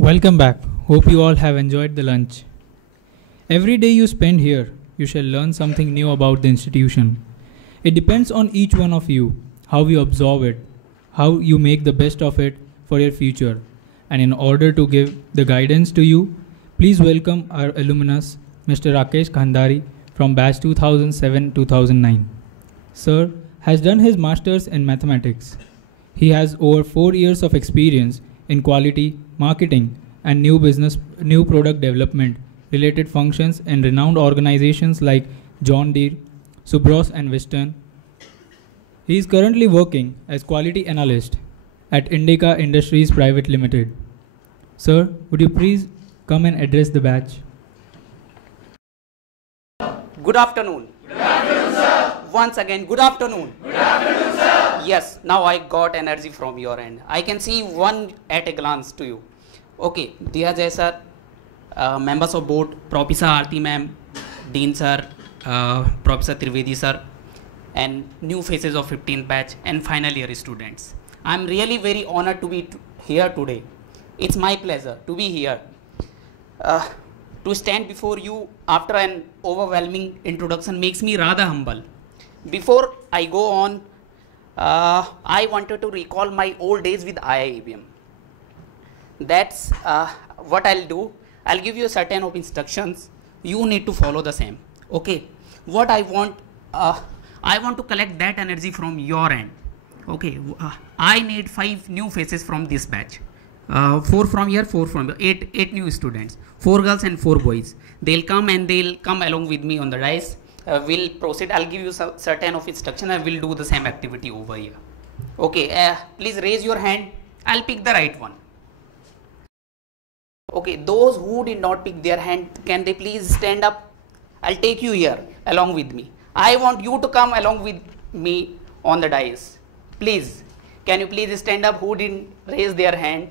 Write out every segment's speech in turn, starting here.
Welcome back. Hope you all have enjoyed the lunch. Every day you spend here, you shall learn something new about the institution. It depends on each one of you, how you absorb it, how you make the best of it for your future. And in order to give the guidance to you, please welcome our alumnus, Mr. Rakesh Khandari from batch 2007-2009. Sir has done his masters in mathematics. He has over 4 years of experience in quality, marketing, and new product development related functions in renowned organizations like John Deere, Subros and Western. He is currently working as quality analyst at Indica Industries Private Limited. Sir, would you please come and address the batch? Good afternoon. Good afternoon, sir. Once again, good afternoon. Good afternoon, sir. Yes, now I got energy from your end. I can see one at a glance to you. Okay, Diya Jai sir, members of board, Professor Aarti ma'am, Dean sir, Professor Trivedi sir, and new faces of 15th batch and final year students. I am really very honored to be here today. It's my pleasure to be here. To stand before you after an overwhelming introduction makes me rather humble. Before I go on, I wanted to recall my old days with IIBM. That's what I'll do. I'll give you a certain of instructions. You need to follow the same. Okay. What I want to collect that energy from your end. Okay. I need 5 new faces from this batch. 4 from here, 4 from here, 8 new students, 4 girls and 4 boys. They'll come along with me on the dais. We'll proceed. I'll give you some certain of instruction. I will do the same activity over here. Okay. Please raise your hand. I'll pick the right one. Okay. Those who did not pick their hand, can they please stand up? I'll take you here along with me. I want you to come along with me on the dais. Please. Can you please stand up? Who didn't raise their hand?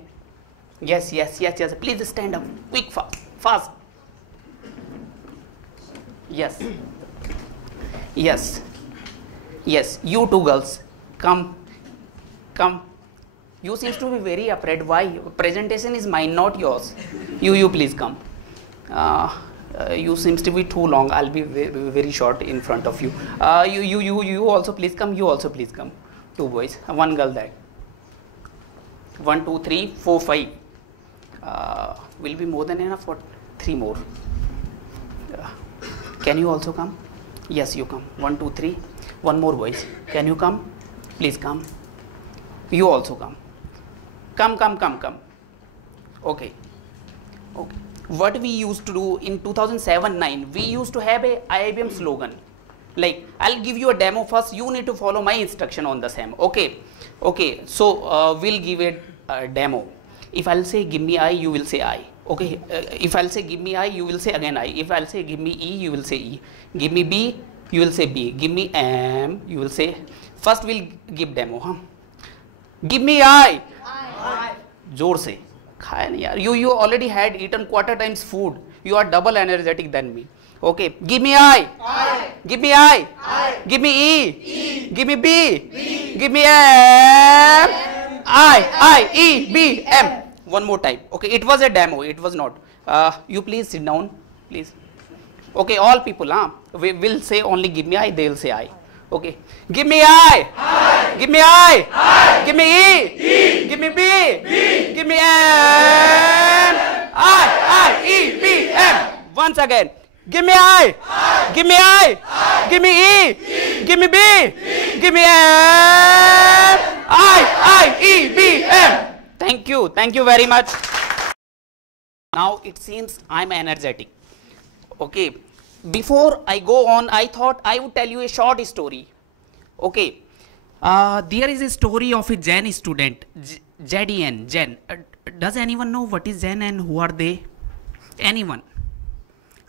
Yes. Please stand up. Quick, fast. Yes. You two girls, come. You seems to be very afraid. Why? Presentation is mine, not yours. You please come. You seems to be too long. I'll be very short in front of you. You also please come. You also please come. 2 boys, 1 girl. That 1, 2, 3, 4, 5. Will be more than enough for 3 more. Can you also come? Yes, you come. 1, 2, 3. 1 more, boys. Can you come? Please come. You also come. Come. Okay. What we used to do in 2007-9, we used to have a IIBM slogan. Like, I'll give you a demo first. You need to follow my instruction on the same. Okay. So we'll give it a demo. If I'll say give me I, you will say I. Okay. If I'll say give me I, you will say again I. If I'll say give me E, you will say E. Give me B, you will say B. Give me M, you will say. First we'll give demo. Huh? Give me I. जोर से खाया नहीं यार. You already had eaten quarter times food. You are double energetic than me. Okay. Give me I. Give me I. Give me E. Give me B. Give me M. I, E, B, M. One more time. Okay, it was a demo. It was not. You please sit down, please. Okay, all people, we will say only give me I. They will say I. Okay. Give me I. Give me I. Give me E. Give me B. Give me M. I, E, B, M. Once again. Give me I. Give me I. Give me E. Give me B. Give me M. I, E, B, M. Thank you very much. Now it seems I'm energetic. Okay. Before I go on, I thought I would tell you a short story. Okay. There is a story of a Jain student, Jain. Does anyone know what is Jain and who are they? Anyone?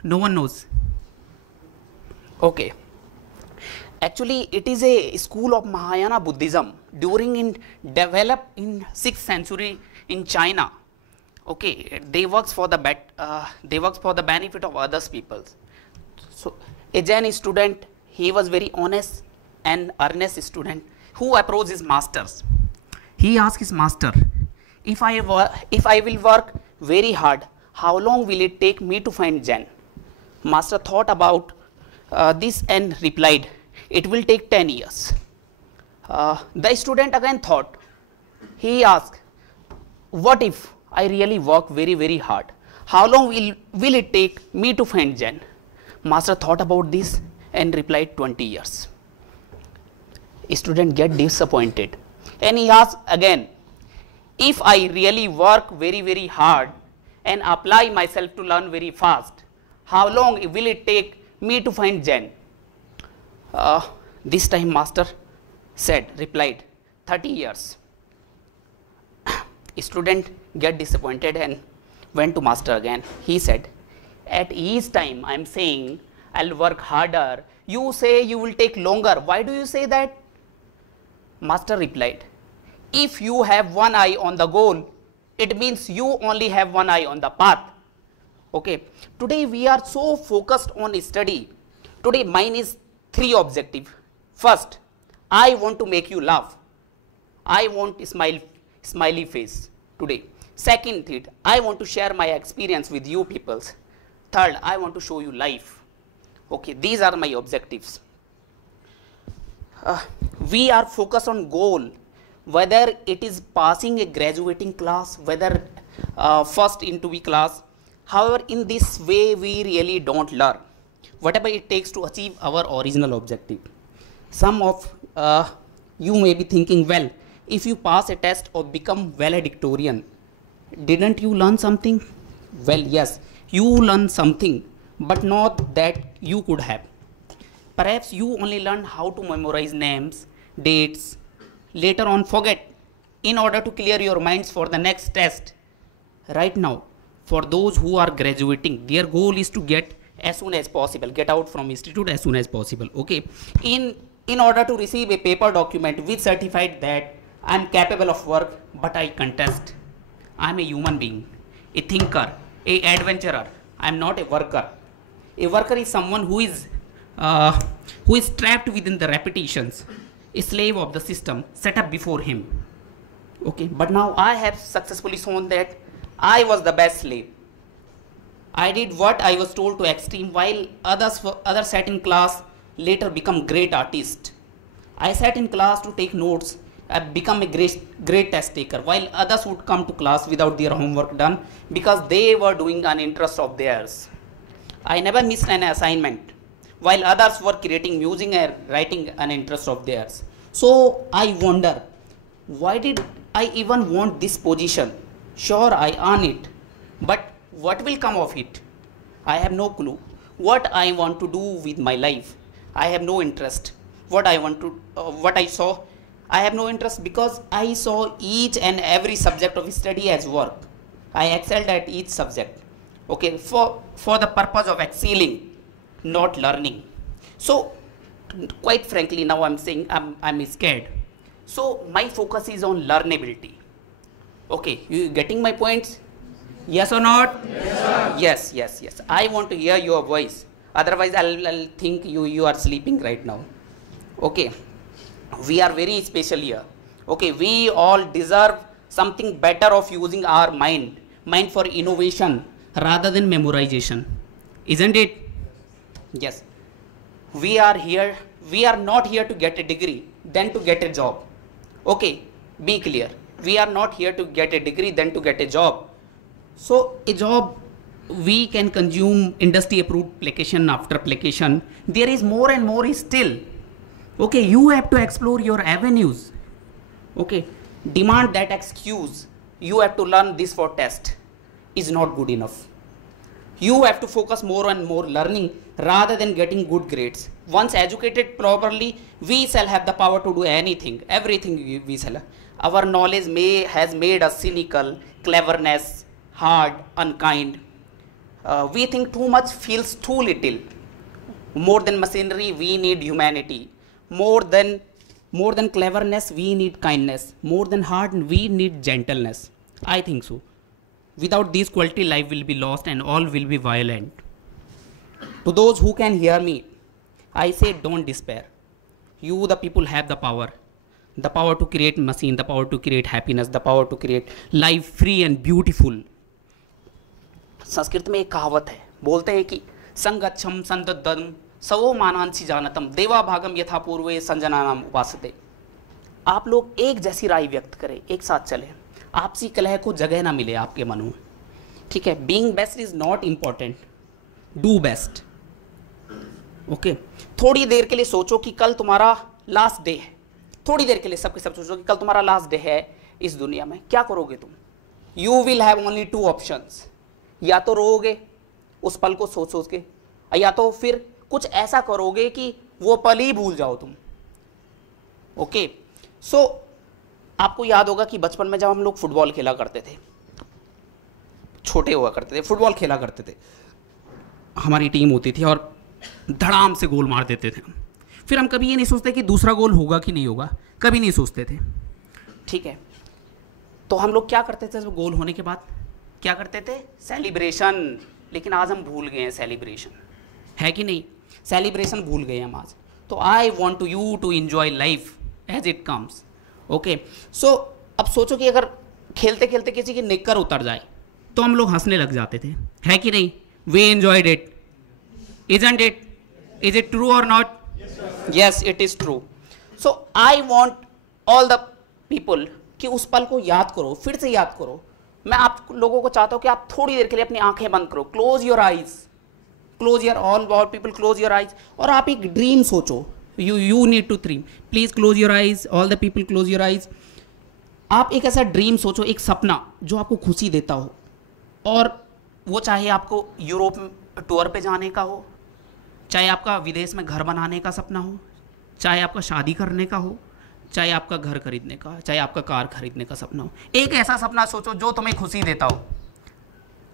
No one knows. Okay. Actually, it is a school of Mahayana Buddhism developed in 6th century in China. Okay, they works for the benefit of others peoples. So, a Jain student, he was very honest and earnest student who approached his masters. He asked his master, if I will work very hard. How long will it take me to find Jen? Master thought about this and replied, it will take 10 years. The student again thought. He asked, what if I really work very, very hard? How long will it take me to find Jen? Master thought about this and replied 20 years. Student get disappointed and he asked again, if I really work very, very hard and apply myself to learn very fast, how long will it take me to find Jen? This time master replied, 30 years. Student get disappointed and went to master again. He said, at each time I am saying I'll work harder, you say you will take longer. Why do you say that? Master replied, if you have one eye on the goal, it means you only have one eye on the path. Okay. Today we are so focused on study. Today mine is 3 objectives. First, I want to make you laugh. I want smiley face today. Second thing, I want to share my experience with you peoples. Third, I want to show you life. Okay, these are my objectives. We are focused on goal, whether it is passing a graduating class, whether first interview class. However, in this way we really don't learn whatever it takes to achieve our original objective. Some of you may be thinking, well, if you pass a test or become valedictorian, didn't you learn something? Well, yes, you learn something, but not that you could have. Perhaps you only learn how to memorize names, dates, later on forget in order to clear your minds for the next test. Right now, for those who are graduating, their goal is to get as soon as possible, get out from institute as soon as possible. Okay, in order to receive a paper document which certified that I am capable of work, but I contest. I am a human being, a thinker, a adventurer. I am not a worker. A worker is someone who is trapped within the repetitions, a slave of the system set up before him. Okay, but now I have successfully shown that I was the best slave. I did what I was told to extreme, while others sat in class later become great artists. I sat in class to take notes, become a great test taker, while others would come to class without their homework done because they were doing an interest of theirs. I never missed an assignment, while others were creating music and writing an interest of theirs. So I wonder, why did I even want this position? Sure, I earn it, but what will come of it? I have no clue. What I want to do with my life, I have no interest. What I saw, I have no interest because I saw each and every subject of study as work. I excelled at each subject. Okay, for the purpose of excelling, not learning. So, quite frankly, now I'm saying I'm scared. So my focus is on learnability. Okay, you getting my points? Yes or not? Yes, yes. I want to hear your voice. Otherwise, I'll think you are sleeping right now. Okay, we are very special here. Okay, we all deserve something better of using our mind for innovation rather than memorization. Isn't it? Yes. We are not here to get a degree, then to get a job. Okay, be clear. We are not here to get a degree, then to get a job. So a job, we can consume industry approved application after application. There is more and more still. Okay, you have to explore your avenues. Okay, demand that excuse, you have to learn this for test, is not good enough. You have to focus more and more learning rather than getting good grades. Once educated properly, we shall have the power to do anything, everything we shall. Our knowledge has made us cynical, cleverness, hard, unkind. We think too much feels too little. More than machinery, we need humanity. More than cleverness, we need kindness. More than hard, we need gentleness. I think so. Without these quality, life will be lost and all will be violent. To those who can hear me, I say don't despair. You, the people, have the power to create machine, the power to create happiness, the power to create life free and beautiful. Sanskrit में एक कहावत है, बोलते हैं कि संगच्छम संदद्धम सवो मानांसी जानतम देवा भागम यथा पूर्वे संजनानाम उपासते। आप लोग एक जैसी राय व्यक्त करें, एक साथ चलें, आपसी कलह को जगह ना मिले आपके मन में, ठीक है। Being best is not important, do best. Okay, थोड़ी देर के लिए सोचो कि कल तुम्हारा लास्ट डे है, थोड़ी देर के लिए सबके सब सोचो कि कल तुम्हारा लास्ट डे है इस दुनिया में, क्या करोगे तुम? You will have only two options, या तो रोओगे उस पल को सोच सोच के, या तो फिर कुछ ऐसा करोगे कि वो पल ही भूल जाओ तुम। ओके, सो आपको याद होगा कि बचपन में जब हम लोग फुटबॉल खेला करते थे, छोटे हुआ करते थे, फुटबॉल खेला करते थे, हमारी टीम होती थी और धड़ाम से गोल मार देते थे। फिर हम कभी ये नहीं सोचते कि दूसरा गोल होगा कि नहीं होगा, कभी नहीं सोचते थे, ठीक है। तो हम लोग क्या करते थे गोल होने के बाद, क्या करते थे? सेलिब्रेशन। लेकिन आज हम भूल गए हैं सेलिब्रेशन, है कि नहीं? सेलिब्रेशन भूल गए हम आज। तो I want to you to enjoy life as it comes. Okay, so अब सोचो कि अगर खेलते खेलते किसी की निक्कर उतर जाए तो हम लोग हंसने लग जाते थे, है कि नहीं? We enjoyed it, isn't it? Is it true or not? Yes, it is true. So I want all the people कि उस पल को याद करो, फिर से याद करो। मैं आप लोगों को चाहता हूँ कि आप थोड़ी देर के लिए अपनी आंखें बंद करो, close your eyes, close your all people close your eyes, और आप एक ड्रीम सोचो। You need to dream, please close your eyes, all the people close your eyes. आप एक ऐसा ड्रीम सोचो, एक सपना जो आपको खुशी देता हो, और वो चाहे आपको यूरोप टूर पे जाने का हो, चाहे आपका विदेश में घर बनाने का सपना हो, चाहे आपका शादी करने का हो, चाहे आपका घर खरीदने का, चाहे आपका कार खरीदने का सपना हो। एक ऐसा सपना सोचो जो तुम्हें खुशी देता हो।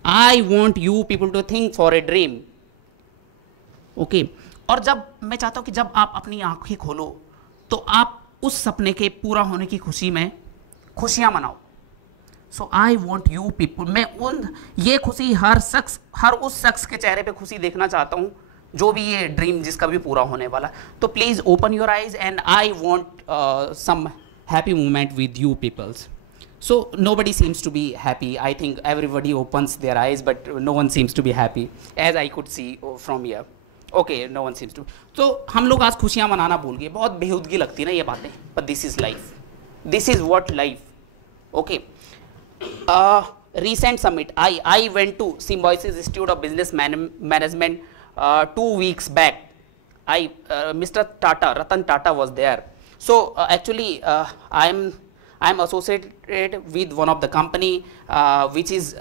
I want you people to think for a dream. Okay, और जब मैं चाहता हूं कि जब आप अपनी आंखें खोलो तो आप उस सपने के पूरा होने की खुशी में खुशियां मनाओ। सो आई वॉन्ट यू पीपल, मैं ये खुशी हर उस शख्स के चेहरे पे खुशी देखना चाहता हूं जो भी ये ड्रीम जिसका भी पूरा होने वाला। तो please open your eyes and I want some happy moment with you peoples. So nobody seems to be happy. I think everybody opens their eyes, but no one seems to be happy, as I could see from here. Okay, no one seems to. तो हम लोग आज खुशियाँ मनाना भूल गए। बहुत बेहूदगी लगती है ना ये बातें, but this is life. This is what life. Okay. Recent summit. I went to Symbiosis Institute of Business Management 2 weeks back. Mr. Tata, Ratan Tata was there. So actually, I'm associated with one of the company which is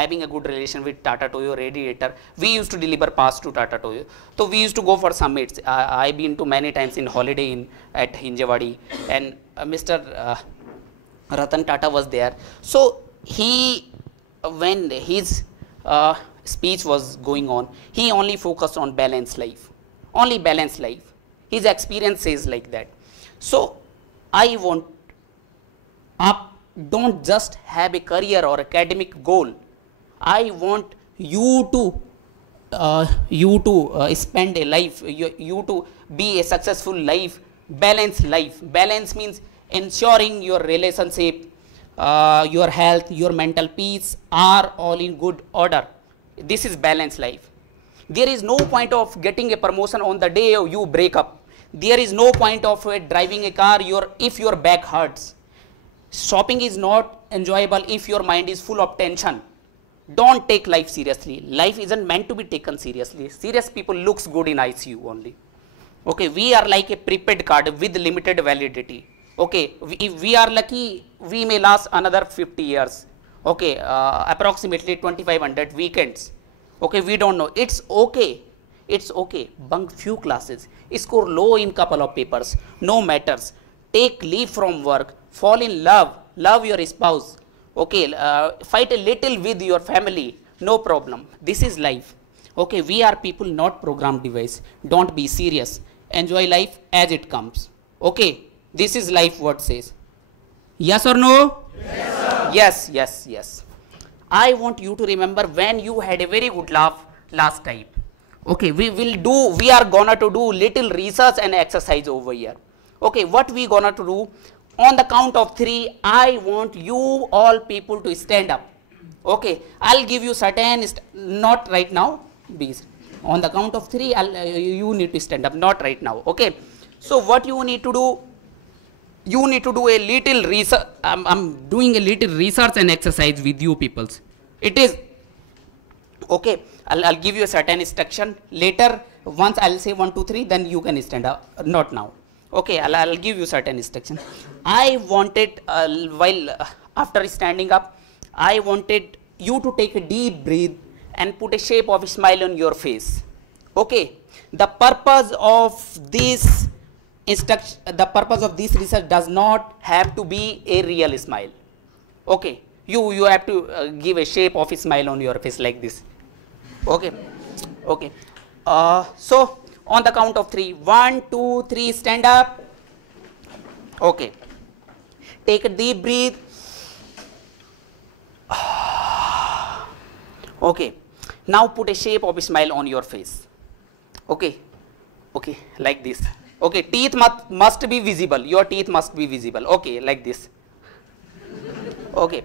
having a good relation with Tata Toyo Radiator. We used to deliver parts to Tata Toyo. So we used to go for summits. I've been to many times in Holiday Inn at Hinjawadi, and Mr. Ratan Tata was there. So when his speech was going on, he only focused on balanced life, only balanced life. His experience says like that. So I want, don't just have a career or academic goal. I want you to spend a life, you to be a successful life, balanced life. Balance means ensuring your relationship, your health, your mental peace are all in good order. This is balanced life. There is no point of getting a promotion on the day you break up. There is no point of driving a car if your back hurts. Shopping is not enjoyable if your mind is full of tension. Don't take life seriously. Life isn't meant to be taken seriously. Serious people looks good in ICU only. Okay, we are like a prepaid card with limited validity. Okay, if we are lucky, we may last another 50 years. Okay, approximately 2500 weekends. Okay, we don't know. It's okay. It's okay. Bunk few classes. Score low in couple of papers. No matters. Take leave from work. Fall in love. Love your spouse. Okay, fight a little with your family. No problem. This is life. Okay, we are people, not program device. Don't be serious. Enjoy life as it comes. Okay, this is life. What says? Yes or no? Yes, sir. Yes, yes, yes. I want you to remember when you had a very good laugh last time. Okay, we are gonna to do little research and exercise over here. Okay, what we gonna to do? On the count of 3, I want you all people to stand up. Okay, I'll give you certain, not right now, because on the count of 3, you need to stand up, not right now. Okay, so what you need to do, you need to do a little research. I'm doing a little research and exercise with you peoples. It is okay. I'll give you a certain instruction later. Once I'll say 1, 2, 3, then you can stand up. Not now. Okay, I'll give you certain instruction. I wanted after standing up, I wanted you to take a deep breath and put a shape of a smile on your face. Okay. The purpose of this research does not have to be a real smile. Okay. You have to give a shape of a smile on your face like this. Okay. Okay. So on the count of 3, 1, 2, 3, stand up. Okay. Take a deep breath. Okay. Now put a shape of a smile on your face. Okay. Okay. Like this. Okay. Teeth must be visible. Your teeth must be visible. Okay. Like this. Okay.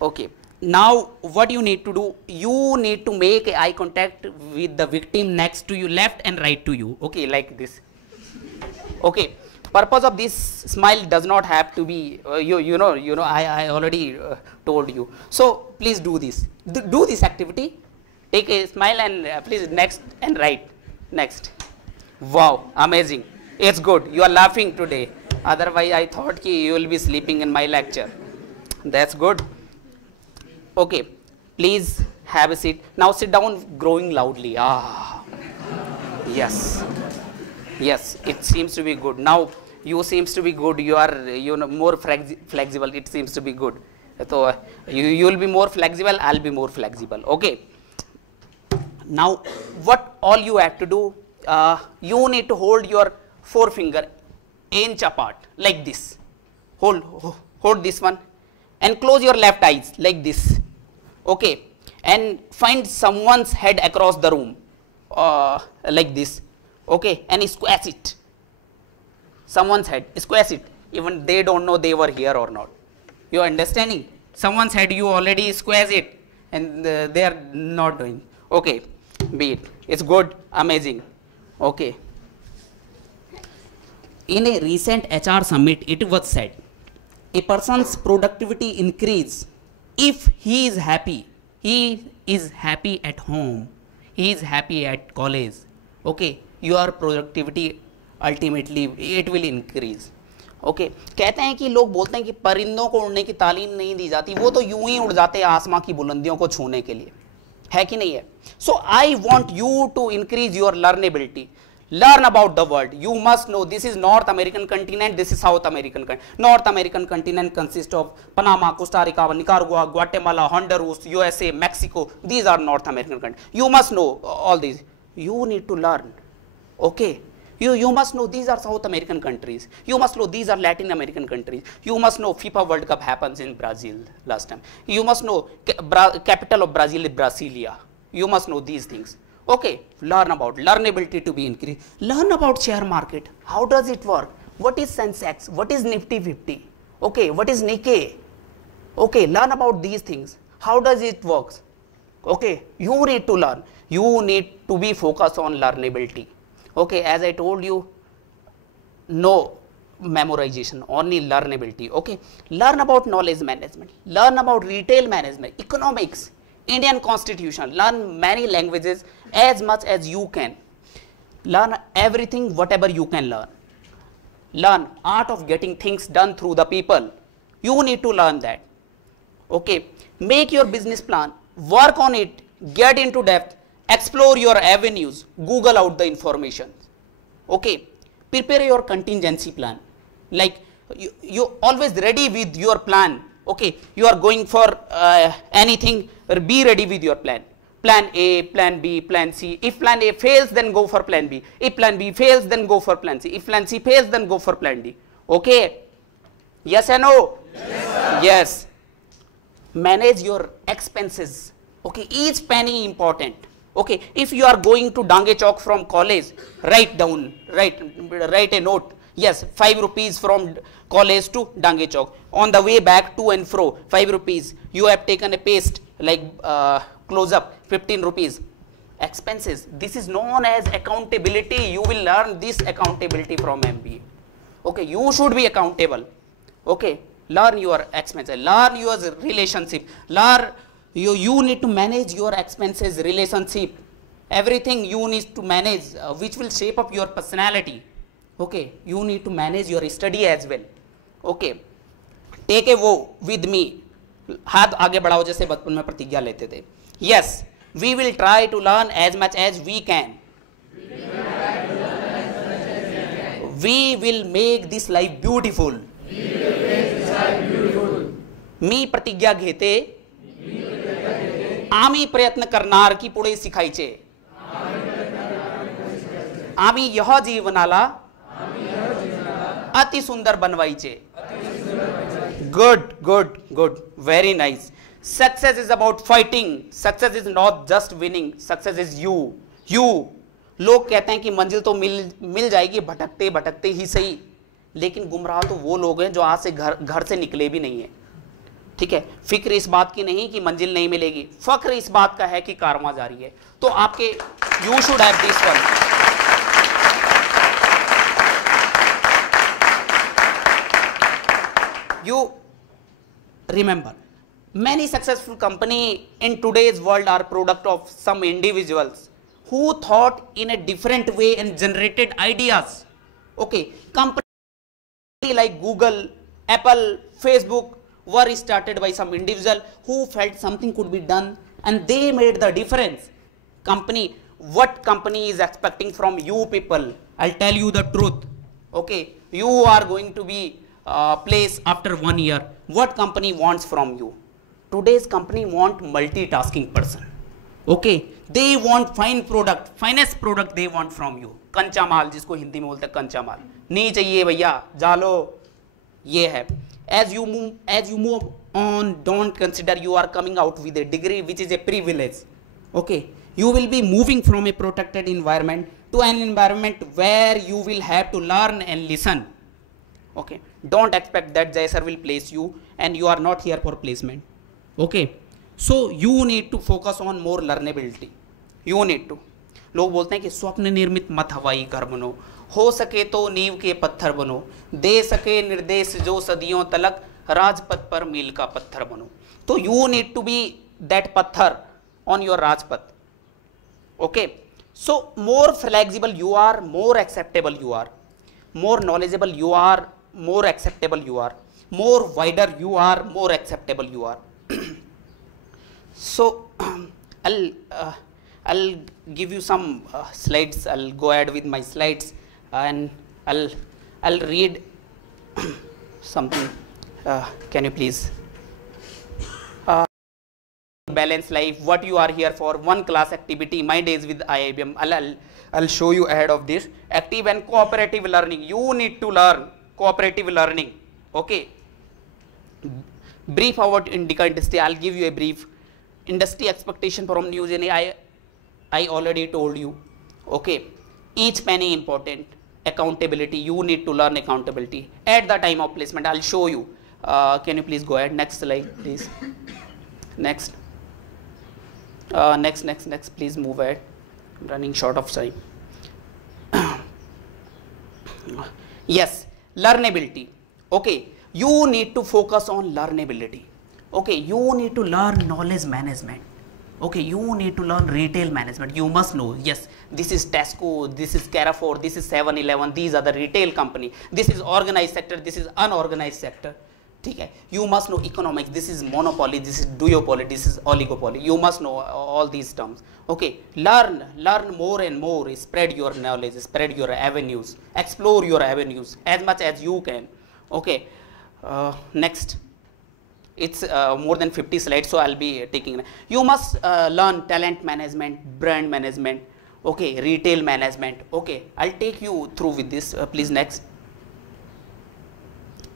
Okay. Now what you need to do, you need to make eye contact with the victim next to you, left and right to you. Okay, like this. Okay, purpose of this smile does not have to be you know I already told you. So please do this. Do this activity. Take a smile and please next and right. Next. Wow, amazing. It's good. You are laughing today. Otherwise I thought you will be sleeping in my lecture. That's good. Okay, please have a seat. Now sit down, growing loudly. Ah, yes, yes. It seems to be good. Now you seems to be good. You are more flexible. It seems to be good. So you will be more flexible. I'll be more flexible. Okay. Now what all you have to do? You need to hold your forefinger inch apart like this. Hold this one. And close your left eyes like this. Okay, and find someone's head across the room like this. Okay, and squash it. Someone's head, squash it. Even they don't know they were here or not. You are understanding? Someone's head, you already squash it, and they are not doing. Okay, be it. It's good, amazing. Okay. In a recent HR summit, it was said, a person's productivity increase if he is happy. He is happy at home. He is happy at college. Okay, your productivity ultimately it will increase. Okay, कहते हैं कि लोग बोलते हैं कि परिंदों को उड़ने की तालीम नहीं दी जाती, वो तो यूं ही उड़ जाते हैं आसमां की बुलंदियों को छूने के लिए, है कि नहीं है? So I want you to increase your learnability. Learn about the world. You must know this is North American continent, this is South American continent. North American continent consists of Panama, Costa Rica, Nicaragua, Guatemala, Honduras, USA, Mexico. These are North American countries. You must know all these. You need to learn. Okay. You must know these are South American countries. You must know these are Latin American countries. You must know FIFA World Cup happens in Brazil last time. You must know capital of Brazil is Brasilia. You must know these things. Okay, learn about learnability to be increased. Learn about share market. How does it work? What is Sensex? What is Nifty 50? Okay, what is Nikkei? Okay, learn about these things. How does it work? Okay, you need to learn. You need to be focused on learnability. Okay, as I told you, no memorization, only learnability. Okay, learn about knowledge management. Learn about retail management, economics, Indian constitution. Learn many languages as much as you can. Learn everything whatever you can learn. Learn art of getting things done through the people. You need to learn that. Okay, make your business plan, work on it, get into depth, explore your avenues, Google out the information. Okay, prepare your contingency plan. Like you always ready with your plan. Okay, you are going for anything, be ready with your plan. Plan A, plan B, plan C. If plan A fails, then go for plan B. If plan B fails, then go for plan C. If plan C fails, then go for plan D. Okay? Yes or no? Yes, sir. Yes. Manage your expenses. Okay, each penny important. Okay, if you are going to Dange Chowk from college, write a note. Yes, 5 rupees from college to Dange Chowk. On the way back to and fro, 5 rupees. You have taken a paste, like close up 15 rupees expenses. This is known as accountability. You will learn this accountability from MBA. Okay, you should be accountable. Okay, learn your expenses, learn your relationship, learn you need to manage your expenses, relationship, everything you need to manage, which will shape up your personality. Okay, you need to manage your study as well. Okay, take a vow with me. हाथ आगे बढ़ाओ जैसे बचपन में प्रतिज्ञा लेते थे. Yes, we will try to learn as much as we can. We will make this life beautiful. मी प्रतिज्ञा घेते आम्ही प्रयत्न करणार की पुढे शिकायचे. आम्ही यह जीवनाला अति सुंदर बनवायचे. Good, good, good. Very nice. Success is about fighting. Success is not just winning. Success is you. You. लोग कहते हैं कि मंजिल तो मिल जाएगी भटकते भटकते ही सही, लेकिन गुमराह तो वो लोग हैं जो आज से घर से निकले भी नहीं है. ठीक है, फिक्र इस बात की नहीं कि मंजिल नहीं मिलेगी, फक्र इस बात का है कि कारवां जारी है. तो आपके you should have this one. You remember, many successful companies in today's world are product of some individuals who thought in a different way and generated ideas. Okay, companies like Google, Apple, Facebook were started by some individual who felt something could be done and they made the difference. What company is expecting from you people? I'll tell you the truth. Okay, you are going to be place after 1 year. What company wants from you? Today's company want multitasking person. Okay, they want finest product they want from you. कंचा माल, जिसको हिंदी में बोलते हैं कंचा माल नहीं चाहिए भैया, जालो ये है. As you move on, don't consider you are coming out with a degree which is a privilege. Okay, you will be moving from a protected environment to an environment where you will have to learn and listen. Okay, don't expect that Jai sir will place you and you are not here for placement. Okay, so you need to focus on more learnability. You need to. लोग बोलते हैं कि स्वप्न निर्मित मत हवाई घर बनो, हो सके तो नींव के पत्थर बनो, दे सके निर्देश जो सदियों तलक, राजपथ पर मील का पत्थर बनो. तो you need to be that पत्थर on your Rajpath. Okay, so more flexible you are, more acceptable you are, more knowledgeable you are, more acceptable you are, more wider you are, more acceptable you are. So I'll give you some slides. I'll go ahead with my slides and I'll read something. Can you please balance life, what you are here for, one class activity, my days with IIBM. I'll show you ahead of this. Active and cooperative learning, you need to learn cooperative learning. Okay, brief about Indica industry. I'll give you a brief. Industry expectation from New Gen. I already told you. Okay, each penny important. Accountability, you need to learn accountability at the time of placement. I'll show you. Can you please go ahead, next slide please. Next, next, please move ahead. I'm running short of time. Yes, learnability. Okay, you need to focus on learnability. Okay, you need to learn knowledge management. Okay, you need to learn retail management. You must know, yes, this is Tesco, this is Carrefour, this is 7-Eleven, these are the retail company. This is organized sector, this is unorganized sector. Okay, you must know economics, this is monopoly, this is duopoly, this is oligopoly. You must know all these terms. Okay, learn more and more, spread your knowledge, spread your avenues, explore your avenues as much as you can. Okay, next. It's more than 50 slides, so I'll be taking. You must learn talent management, brand management, okay, retail management. Okay, I'll take you through with this. Please next.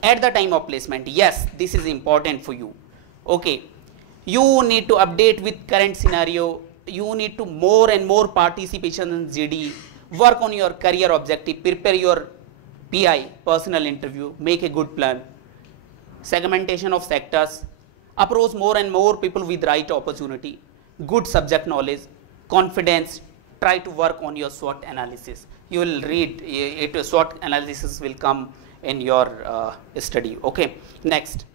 At the time of placement, yes, this is important for you. Okay, you need to update with current scenario. You need to more and more participation in GD. Work on your career objective. Prepare your PI, personal interview. Make a good plan. Segmentation of sectors, approach more and more people with right opportunity, good subject knowledge, confidence. Try to work on your SWOT analysis. You will read it. SWOT analysis will come in your study. Okay. Next,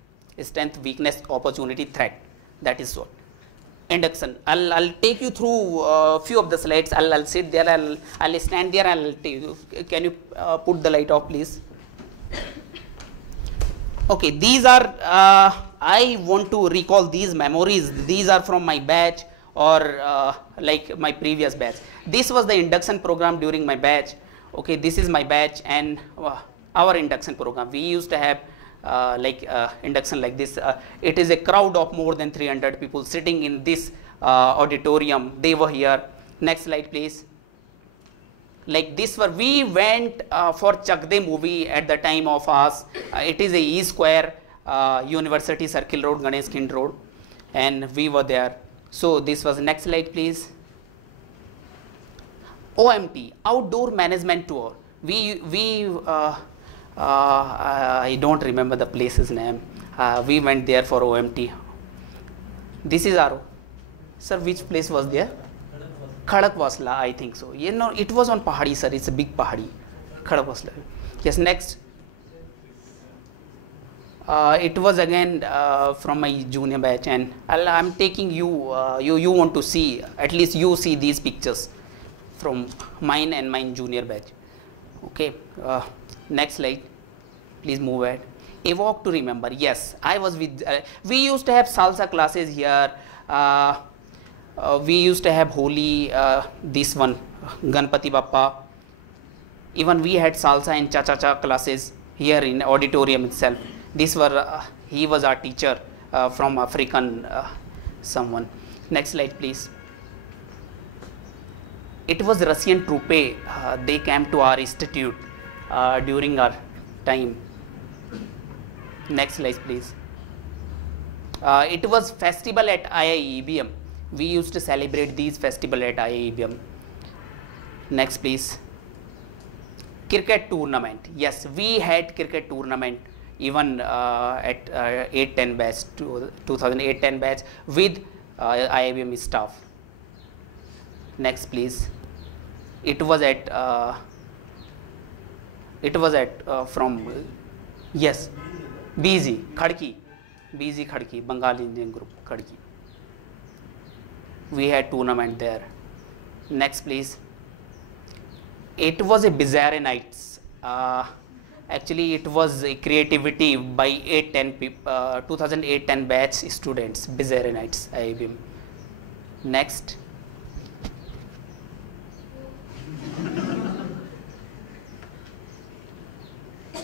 strength, weakness, opportunity, threat. That is SWOT. Induction. I'll take you through a few of the slides. I'll sit there. I'll stand there. I'll tell you. Can you put the light off, please? Okay. These are. I want to recall these memories. These are from my batch or like my previous batch. This was the induction program during my batch. Okay. This is my batch and our induction program. We used to have induction like this. It is a crowd of more than 300 people sitting in this auditorium. They were here. Next slide, please. Like this, we went for Chak De movie at the time of us. It is a E Square, University Circle Road, Ganesh Kind Road, and we were there. So this was next slide, please. OMT, Outdoor Management Tour. I don't remember the place's name. We went there for OMT. This is our, sir, which place was there? Khadakwasla, I think so. You know, it was on Pahadi, sir. It's a big Pahadi. Khadakwasla. Yes, next. It was again from my junior batch, and I'm taking you, you want to see, at least you see these pictures from mine and mine junior batch. Okay. Next slide, please move ahead. Evoke to remember. Yes, I was with. We used to have salsa classes here. We used to have Holi. This one, Ganpati Bappa. Even we had salsa and cha-cha-cha classes here in auditorium itself. This were he was our teacher from African someone. Next slide, please. It was Russian troupe. They came to our institute during our time. Next slide, please. It was festival at IIEBM. We used to celebrate these festival at IIEBM. Next, please. Cricket tournament. Yes, we had cricket tournament even at 8-10 batch, 2008-10 batch with IIBM staff. Next, please. It was at from yes, BZ Khadki, Bengal Indian Group Khadki. We had tournament there. Next, please. It was a Bizarre Nights. Actually, it was a creativity by 2008-10 batch students. Bizarre Nights, IIBM. Next.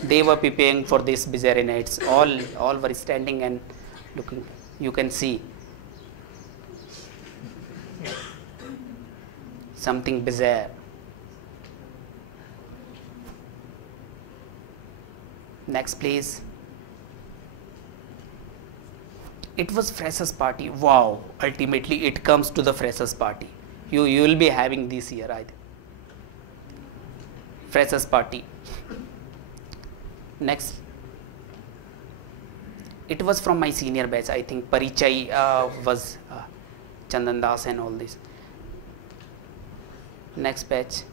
They were preparing for this Bizarre Nights. All were standing and looking. You can see something bizarre. Next, please. It was freshers party. Wow! Ultimately, it comes to the freshers party. You will be having this year, I think. Freshers party. Next. It was from my senior batch. I think Parichai was Chandan Das and all this. Next batch.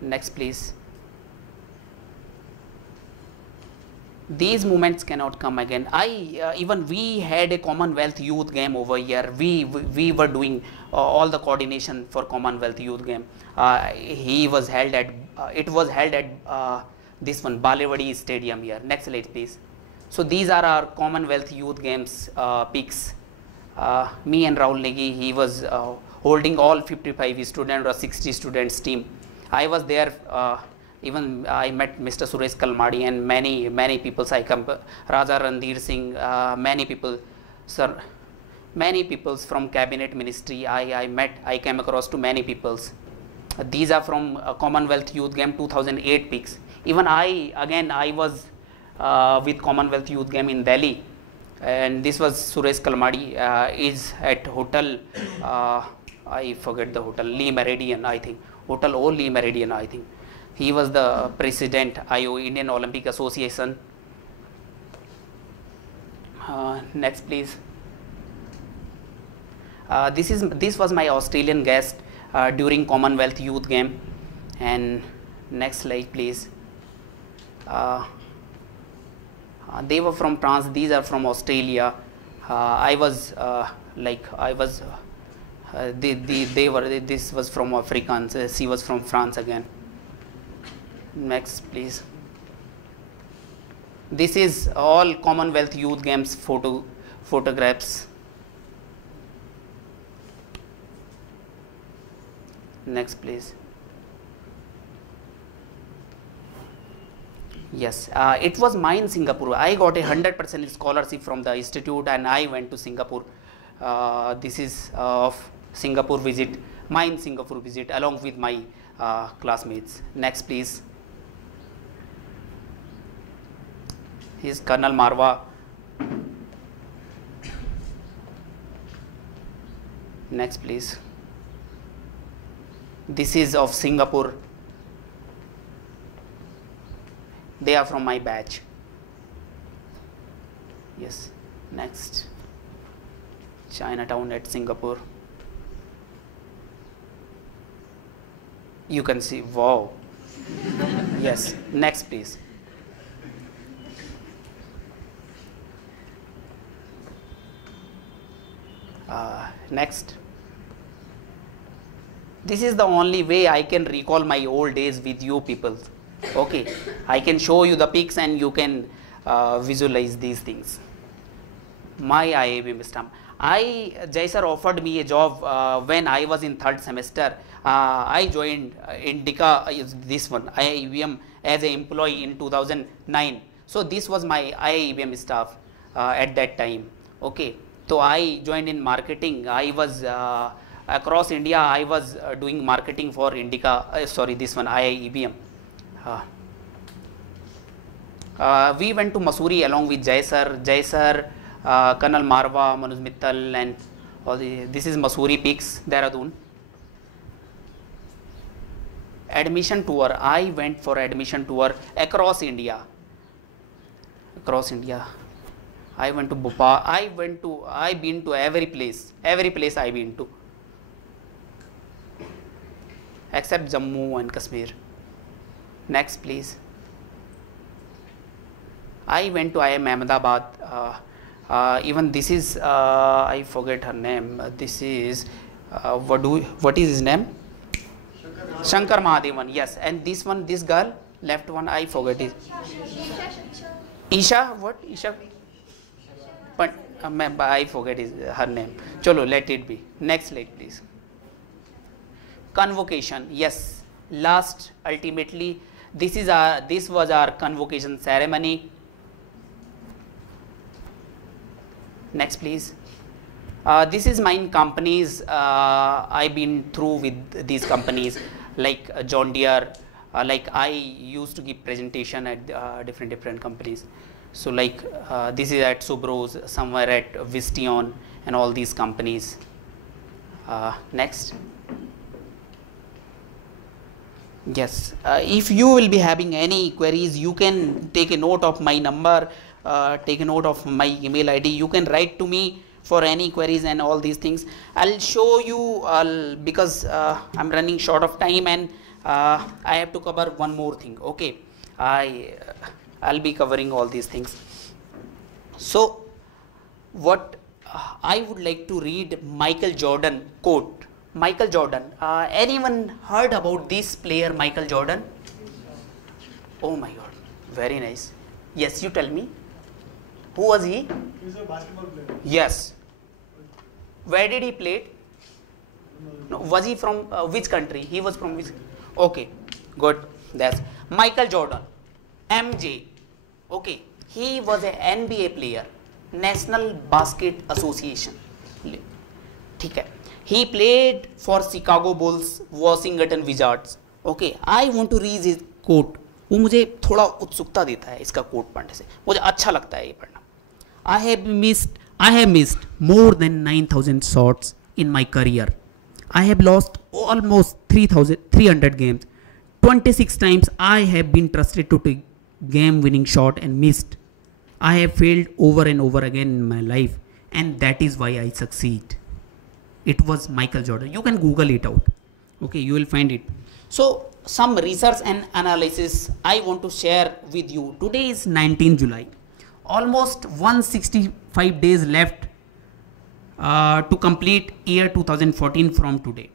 Next, please. These moments cannot come again. Even we had a Commonwealth Youth Game over here. We were doing all the coordination for Commonwealth Youth Game. It was held at this one Balewadi Stadium here. Next slide, please. So these are our Commonwealth Youth Games peaks. Me and Rahul Negi, he was holding all 55 students or 60 students team. I was there. Even I met Mr. Suresh Kalmadi and many people. Raja Randhir Singh, many people, sir, many people from cabinet ministry. I came across to many peoples. These are from Commonwealth Youth Game 2008 peaks. Even I was with Commonwealth Youth Game in Delhi, and this was Suresh Kalmadi. Is at hotel. I forget the hotel. Lee Meridian, I think. Hotel O Lee Meridian, I think. He was the president, IO, Indian Olympic Association. Next, please. This was my Australian guest during Commonwealth Youth Game. And next slide, please. They were from France. These are from Australia. This was from Africans. She was from France again. Next, please. This is all Commonwealth Youth Games photographs. Next, please. Yes, it was mine in Singapore. I got a 100% scholarship from the institute and I went to Singapore. This is of Singapore visit, mine Singapore visit along with my classmates. Next, please. Here's Colonel Marwa. Next, please. This is of Singapore. They are from my batch. Yes. Next. Chinatown at Singapore. You can see, wow. Yes. Next, please. Next. This is the only way I can recall my old days with you people. Okay, I can show you the pics and you can visualize these things. My IIBM stamp. Jai sir offered me a job when I was in third semester. I joined Indica, this one, IIBM as an employee in 2009. So this was my IIBM staff at that time. Okay, so I joined in marketing. I was across India. I was doing marketing for Indica. This one IIBM. We went to Mussoorie along with Jai sir, Colonel Marwa, Manoj Mittal, and all the. This is Mussoorie Peaks, Dehradun. Admission tour. I went for admission tour across India. I went to Bhopal. I've been to every place I've been to, except Jammu and Kashmir. Next, please. I went to IIM Ahmedabad. Even this is I forget her name. This is what is his name? Shankar Mahadevan. Yes, and this one, this girl, left one, I forget it. Isha. What? Isha. But I forget her name. Cholo, let it be. Next slide, please. Convocation. Yes. Last, ultimately, this was our convocation ceremony. Next, please. This is my companies. I've been through with these companies like John Deere. Like I used to give presentation at different companies. So like this is at Subros, somewhere at Vistion, and all these companies. Next. Yes, if you will be having any queries, you can take a note of my number, take a note of my email ID. You can write to me for any queries and all these things. I'll show you because I'm running short of time and I have to cover one more thing. Okay, I'll be covering all these things. So what I would like to read Michael Jordan quote. Michael Jordan. Anyone heard about this player, Michael Jordan? Oh my God, very nice. Yes, you tell me. Who was he? He's a basketball player. Yes. Where did he play? No, was he from which country? He was from which? Okay, good. That's Michael Jordan, MJ. Okay, he was an NBA player, National Basket Association. ठीक है. He played for Chicago Bulls, Washington Wizards. Okay, I want to read his quote. वो मुझे थोड़ा उत्सुकता देता है इसका coat पढ़ने से, मुझे अच्छा लगता है ये पढ़ना. I have missed more than 9,000 shots in my career. I have lost almost 300 games. 26 times I have been trusted to take game-winning shot and missed. I have failed over and over again in my life, and that is why I succeed. It was Michael Jordan. You can Google it out. Okay, you will find it. So some research and analysis I want to share with you. Today is 19 July. Almost 165 days left to complete year 2014 from today.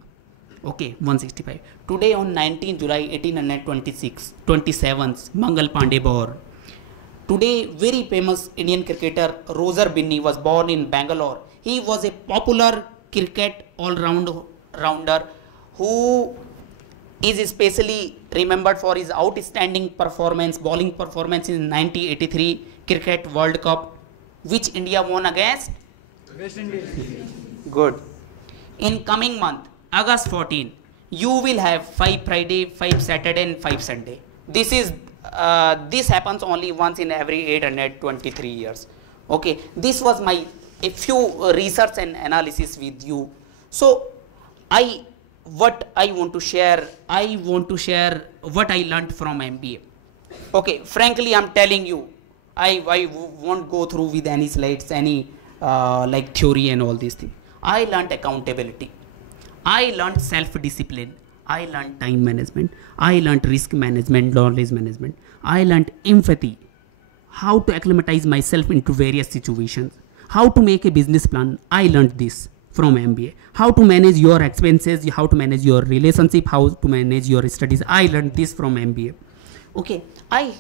Okay, 165. Today on 19 July 1826, 27th, Mangal Pandey born. Today, very famous Indian cricketer Roger Binney was born in Bangalore. He was a popular cricket all-rounder who is especially remembered for his outstanding performance, bowling performance in 1983 Cricket World Cup, which India won against West Indies. Good. In coming month, August 14, you will have 5 Friday, 5 Saturday and 5 Sunday. This happens only once in every 823 years. Okay, this was my a few research and analysis with you. So what I want to share what I learned from MBA. Okay, frankly I'm telling you, I won't go through with any slides, any like theory and all these things. I learned accountability. I learned self-discipline. I learned time management. I learned risk management, knowledge management. I learned empathy, how to acclimatize myself into various situations, how to make a business plan. I learned this from MBA. How to manage your expenses, how to manage your relationship, how to manage your studies. I learned this from MBA. Okay, I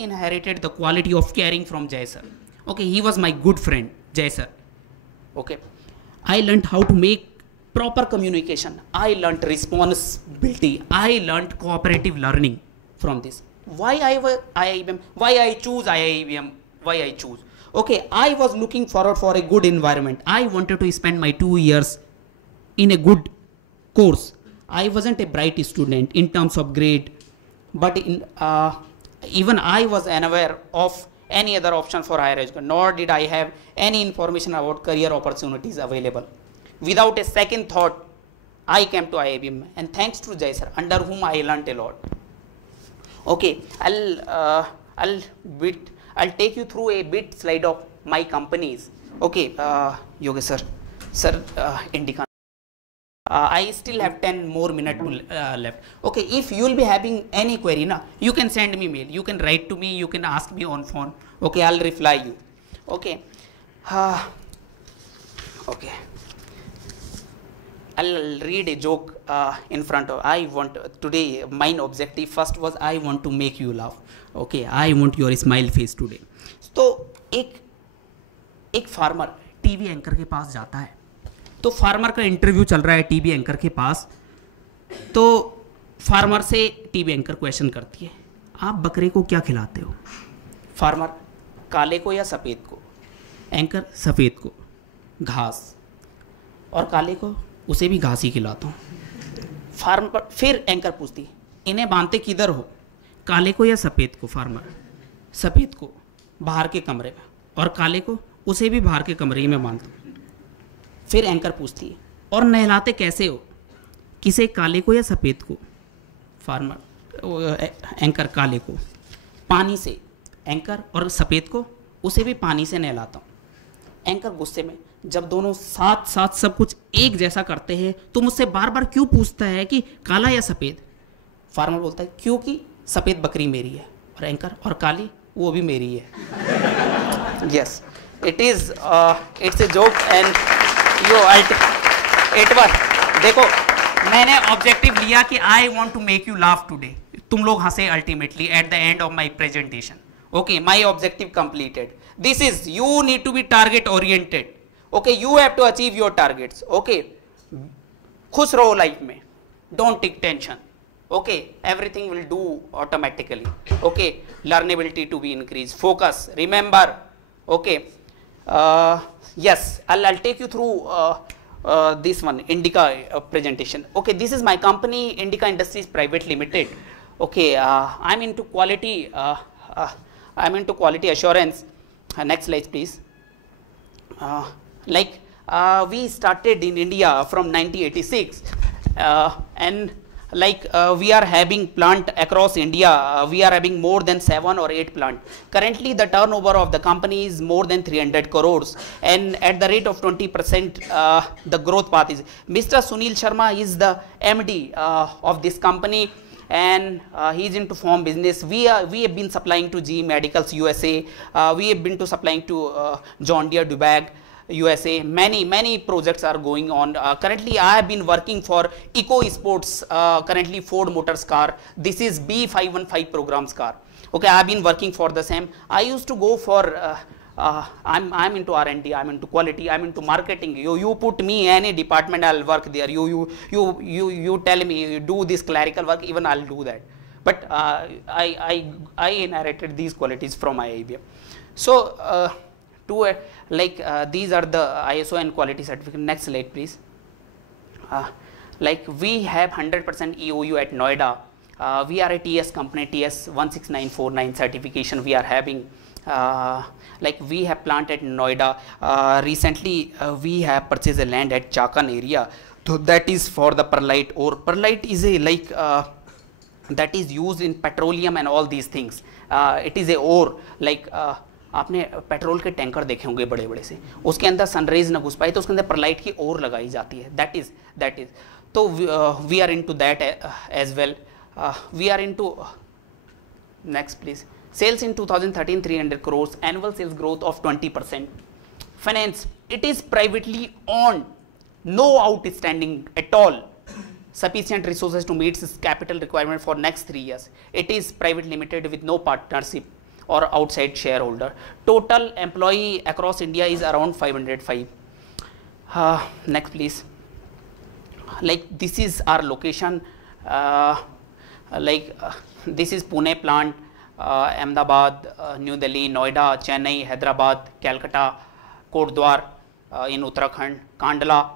inherited the quality of caring from Jay sir. Okay, he was my good friend, Jay sir. Okay, I learned how to make proper communication. I learned responsibility. I learned cooperative learning from this. Why IIBM? Why I choose IIBM? Why I choose? Okay, I was looking forward for a good environment. I wanted to spend my 2 years in a good course. I wasn't a bright student in terms of grade, but even I was unaware of any other option for higher education, nor did I have any information about career opportunities available. Without a second thought, I came to IIBM, and thanks to Jay sir, under whom I learnt a lot. Okay, I'll take you through a bit slide of my companies. Okay, Yogesh sir, Indica. I still have 10 more minutes left. Okay, if you will be having any query, na, you can send me mail. You can write to me. You can ask me on phone. Okay, I'll reply you. Okay. Okay. I'll read a joke in front of. Today, my objective first was I want to make you laugh. Okay, I want your smile face today. तो एक farmer TV anchor के पास जाता है, तो farmer का interview चल रहा है टीवी एंकर के पास. तो फार्मर से टीवी एंकर क्वेश्चन करती है, आप बकरे को क्या खिलाते हो? फार्मर, काले को या सफ़ेद को? एंकर, सफ़ेद को. घास. और काले को? उसे भी घास ही खिलाता हूँ. फार्मर फिर एंकर पूछती, इन्हें बांधते किधर हो? काले को या सफ़ेद को? फार्मर, सफ़ेद को, बाहर के कमरे में. और काले को? उसे भी बाहर के कमरे में बांधता हूँ. फिर एंकर पूछती है, और नहलाते कैसे हो? किसे, काले को या सफ़ेद को? फार्मर, एंकर, काले को. पानी से. एंकर, और सफ़ेद को? उसे भी पानी से नहलाता हूँ. एंकर गुस्से में, जब दोनों साथ साथ सब कुछ एक जैसा करते हैं तो मुझसे बार बार क्यों पूछता है कि काला या सफ़ेद? फार्मर बोलता है, क्योंकि सफ़ेद बकरी मेरी है. और एंकर, और काली? वो भी मेरी है. Yes, it's a joke and it was. देखो, मैंने ऑब्जेक्टिव लिया कि I want to make you laugh today. तुम लोग हंसे ultimately at the end of my presentation. Okay, my objective completed. This is, you need to be target oriented. Okay, you have to achieve your targets. Okay, खुश रहो life में, don't take tension. Okay, everything will do automatically. Okay, learnability to be increased. Focus. Remember. Okay. Yes, I'll take you through this one, Indica presentation. Okay, this is my company, Indica Industries Private Limited. Okay, I'm into quality. I'm into quality assurance. Next slide, please. We started in India from 1986, and like we are having plant across India. We are having more than 7 or 8 plant. Currently the turnover of the company is more than 300 crores, and at the rate of 20% the growth path is. Mr. Sunil Sharma is the MD of this company, and he is into farm business. We have been supplying to GE Medicals USA. We have been to supplying to John Deere Dubag USA. Many projects are going on. Currently I have been working for Eco Sports, currently Ford Motors car. This is B515 programs car. Okay, I have been working for the same. I used to go for I'm into R&D, I'm into quality, I'm into marketing. You put me any department, I'll work there. You tell me you do this clerical work, even I'll do that. But I inherited these qualities from my IBM. So these are the ISO and quality certificate. Next slide, please. Like we have 100% EOU at Noida. We are a TS company, TS 16949 certification we are having. Like we have plant at Noida. Recently we have purchased a land at Chakan area. So that is for the perlite ore. Perlite is a that is used in petroleum and all these things. It is a ore like आपने petrol के tanker देखे होंगे बड़े बड़े से, उसके अंदर sunrise ना घुस पाए तो उसके अंदर परलाइट की ओर लगाई जाती है. दैट इज तो we are into that as well. We are into next please. Sales in 2013 300 crores, annual sales growth of 20%. Finance, it is privately owned, no outstanding at all. Sufficient resources to meet its capital requirement for next 3 years. It is private limited with no partnership or outside shareholder. Total employee across India is around 505. Next please. Like this is our location. This is Pune plant, Ahmedabad, New Delhi, Noida, Chennai, Hyderabad, Calcutta, Kotdwar in Uttarakhand, Kandla.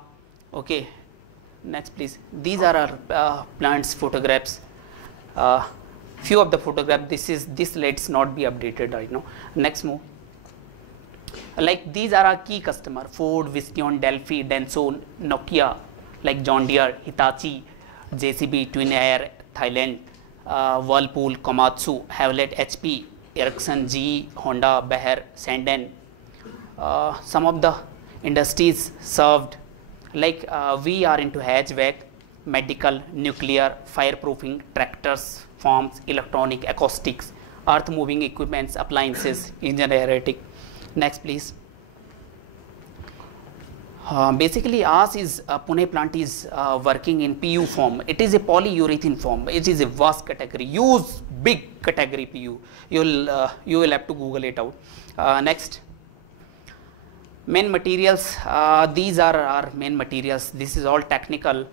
Okay, next please. These are our plants photographs. Few of the photographs. This let's not be updated right now. Next move. Like these are our key customer: Ford, Visteon, Delphi, Denso, Nokia, like John Deere, Hitachi, JCB, Twin Air, Thailand, Whirlpool, Komatsu, Hewlett, HP, Ericsson, GE, Honda, Bayer, Sanden. Some of the industries served, like we are into HVAC, medical, nuclear, fireproofing, tractors, farms, electronic, acoustics, earth moving equipments, appliances, engine aerotic. Next please. Basically ours is Pune plant is working in PU form. It is a polyurethane form. It is a vast category, huge big category PU. You will have to Google it out. Next, main materials. These are our main materials. This is all technical.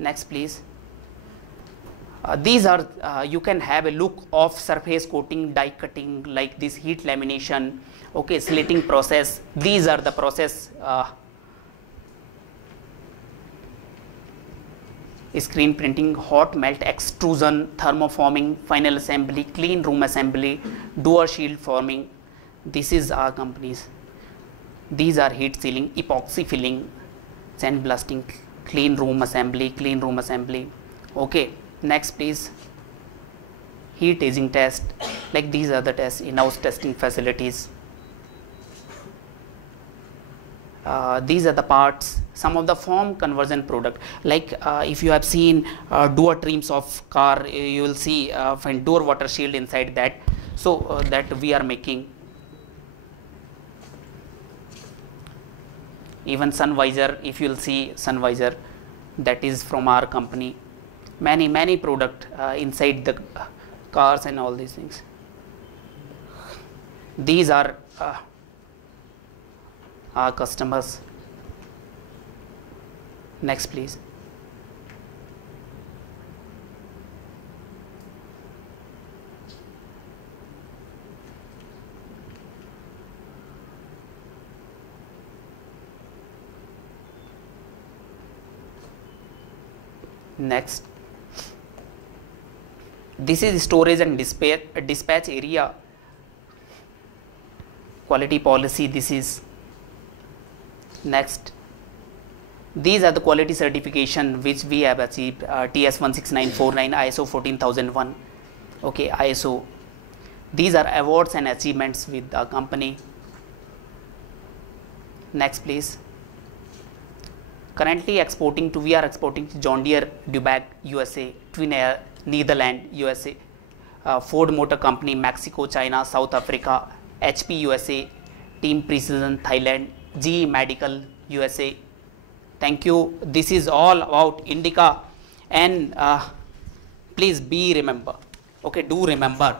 Next please. These are you can have a look of surface coating, die cutting, like this heat lamination, okay, slitting process. These are the process. Screen printing, hot melt extrusion, thermoforming, final assembly, clean room assembly, door shield forming. This is our companies. These are heat sealing, epoxy filling, sandblasting, clean room assembly. Okay. Next please. Heat aging test, like these are the tests, in-house testing facilities. These are the parts, some of the form conversion product, like if you have seen door trims of car, you will see find door water shield inside that. So that we are making. Even sun visor, if you will see sun visor, that is from our company. Many product inside the cars and all these things. These are our customers. Next please. Next. This is storage and dispatch area. Quality policy, this is. Next. These are the quality certification which we have achieved, TS 16949, ISO 14001, okay, ISO. These are awards and achievements with the company. Next please. Currently exporting to, we are exporting to John Deere Dubac USA, Twin Air Netherlands USA, Ford Motor Company Mexico, China, South Africa, HP USA, Team Precision Thailand, GE Medical USA. Thank you. This is all about Indica, and please be remember, okay, do remember,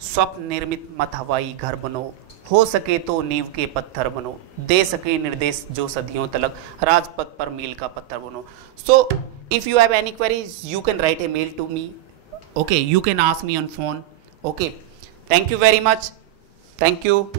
स्वप्न निर्मित मत हवाई घर बनो, हो सके तो नींव के पत्थर बनो, दे सके निर्देश जो सदियों तलक, राजपथ पर मील का पत्थर बनो. So if you have any queries, you can write a mail to me, okay, you can ask me on phone, okay. Thank you very much. Thank you.